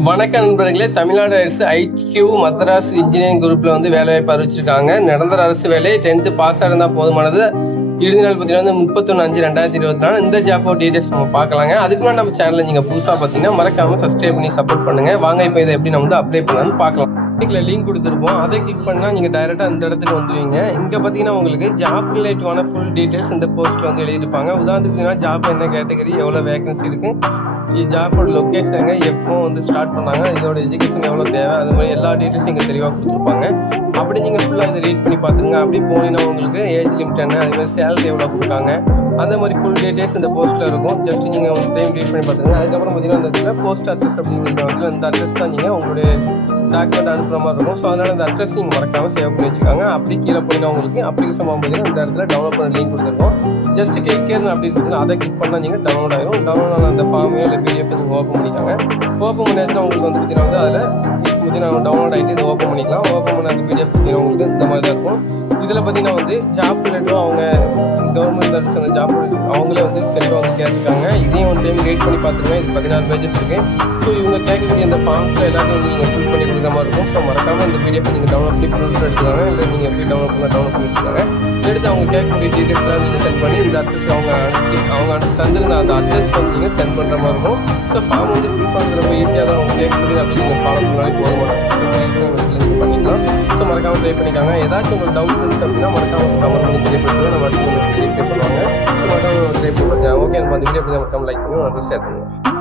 வணக்கம் நண்பர்களே. தமிழ்நாடு அரசு ஐக்யூ மதராஸ் இன்ஜினியரிங் குரூப்ல வந்து வேலைவாய்ப்பு அறிவிச்சிருக்காங்க. நிரந்தர அரசு வேலை டென்த்து பாஸ் இருந்தால் போதுமானது. இறுதி நாள் பார்த்தீங்கன்னா வந்து முப்பத்தொன்று அஞ்சு ரெண்டாயிரத்தி இருபத்தி நாலு. இந்த ஜாப்போ டீடைல்ஸ் நம்ம பார்க்கலாங்க. அதுக்கு முன்னாடி நம்ம சேனலில் நீங்கள் புதுசாக பார்த்தீங்கன்னா மறக்காமல் சப்ஸ்கிரைப் பண்ணி சப்போர்ட் பண்ணுங்கள் வாங்க இப்போ இதை எப்படி நம்ம வந்து அப்ளை பண்ணலாம்னு பார்க்கலாம். லிங்க்ல லிங்க் கொடுத்துருப்போம். அதை கிளிக் பண்ணால் நீங்கள் டைரெக்டாக இந்த இடத்துக்கு வந்துடுவீங்க இங்கே பார்த்தீங்கன்னா உங்களுக்கு ஜாப் ரிலேட்டிவான ஃபுல் டீட்டெயில்ஸ் இந்த போஸ்ட்டில் வந்து எழுதியிருப்பாங்க. உதாரணத்துக்கு பார்த்தீங்கன்னா ஜாப் என்ன கேட்டகரி எவ்வளோ வேகன்சி இருக்குது ஜாப்போட லொக்கேஷனுங்க எப்போ வந்து ஸ்டார்ட் பண்ணாங்க இதோட எஜுகேஷன் எவ்வளோ தேவை அது மாதிரி எல்லா டீட்டெயில்ஸும் இங்கே தெளிவாக கொடுத்துருப்பாங்க. அப்படி நீங்கள் ஃபுல்லாக இதை ரீட் பண்ணி பார்த்துங்க அப்படி போனீங்கன்னா உங்களுக்கு ஏஜ் லிமிட் என்ன அதே மாதிரி சேலரி எவ்வளோ கொடுத்தாங்க அந்த மாதிரி ஃபுல் டீட்டெயில்ஸ் இந்த போஸ்ட்டில் இருக்கும். ஜஸ்ட் நீங்கள் ஒரு டைம் ரீட் பண்ணி பார்த்துங்க அதுக்கப்புறம் பார்த்தீங்கன்னா அந்த இடத்துல போஸ்ட் அட்ரஸ் அப்படின்னு வந்து இந்த அட்ரஸ் தான் நீங்கள் உங்களுடைய டாக்குமெண்ட் அனுப்புற மாதிரி இருக்கும். ஸோ அதனால் அந்த அட்ரஸ் நீங்கள் மறக்காமல் சேவ் பண்ணி வச்சுக்காங்க. அப்படி கீழே போனீங்கன்னா உங்களுக்கு அப்ளிகேஷன் பார்த்தீங்கன்னா இந்த இடத்துல டவுன்லோட் பண்ண லிங்க் கொடுத்துருக்கோம். ஜஸ்ட் கிளிக் கேர்னு அப்படி அதை கிளிக் பண்ணால் நீங்கள் டவுன்லோட் ஆகிடும் டவுன்லோட் ஆன அந்த ஃபார்மையோ இல்லை பிடிஎஃப் நீங்கள் ஓப்பன் பண்ணிக்காங்க. ஓப்பன் பண்ணியாச்சுன்னா உங்களுக்கு வந்து பார்த்தீங்கன்னா வந்து அதில் பார்த்தீங்கன்னா டவுன்லோட் ஆகிட்டு இதை ஓப்பன் பண்ணிக்கலாம். ஓப்பன் பண்ண அந்த பிடிஎஃப் பார்த்தீங்கன்னா உங்களுக்கு இந்த மாதிரி தான் இருக்கும். இதில் பார்த்தீங்கன்னா வந்து ஜாப் ரிலேட்டும் அவங்க கவர்மெண்ட் தரப்பு ஜாப் அவங்களே வந்து தெளிவாக வந்து கேட்டிருக்காங்க. இதையும் ஒன் டைம் ரீட் பண்ணி பார்த்துருங்க. இது பதினாறு பேஜஸ் இருக்கு. ஸோ இவங்க கேட்கக்கூடிய அந்த ஃபார்ம்ஸில் எல்லாத்தையும் வந்து நீங்கள் ஃபில் பண்ணி கொடுக்குற மாதிரி இருக்கும். ஸோ மறக்காமல் இந்த பிடிஎஃப் நீங்கள் டவுன்லோட் பண்ணி பிரிண்ட் எடுத்துக்காங்க. இல்லை நீங்கள் எப்படி டவுன்லோட் பண்ணால் டவுன்லோட் பண்ணி எடுத்துக்காங்க. எடுத்து அவங்க கேட்கக்கூடிய டீட்டெயில்ஸ்லாம் நீங்கள் சென்ட் பண்ணி இந்த அட்ரஸ் அவங்க அனுப்பி அவங்க அனுப்பி தந்திருந்த அந்த அட்ரஸ்க்கு வந்து நீங்கள் சென்ட் பண்ணுற மாதிரி இருக்கும். ஸோ ஃபார்ம் வந்து ஃபில் பண்ணுறது ரொம்ப ஈஸியாக தான் அவங்க கேட்கக்கூடியது. அப்படி நீங்கள் ஃபாலோ பண்ணாலே போதுமான ஈஸியாக மறக்காமல் ட்ரை பண்ணிக்காங்க. ஏதாச்சும் உங்களுக்கு டவுட் இருந்துச்சு அப்படின்னா மறக்காம கமெண்ட் பண்ணி தெரியப்படுத்துங்க. நம்ம அடுத்து உங்களுக்கு ரிப்ளை பண்ணுவாங்க. மறக்காம மறக்காமல் ட்ரை பண்ணி ஓகே நம்ம அந்த வீடியோ மறக்காமல் லைக் பண்ணி வந்து ஷேர் பண்ணுவோம்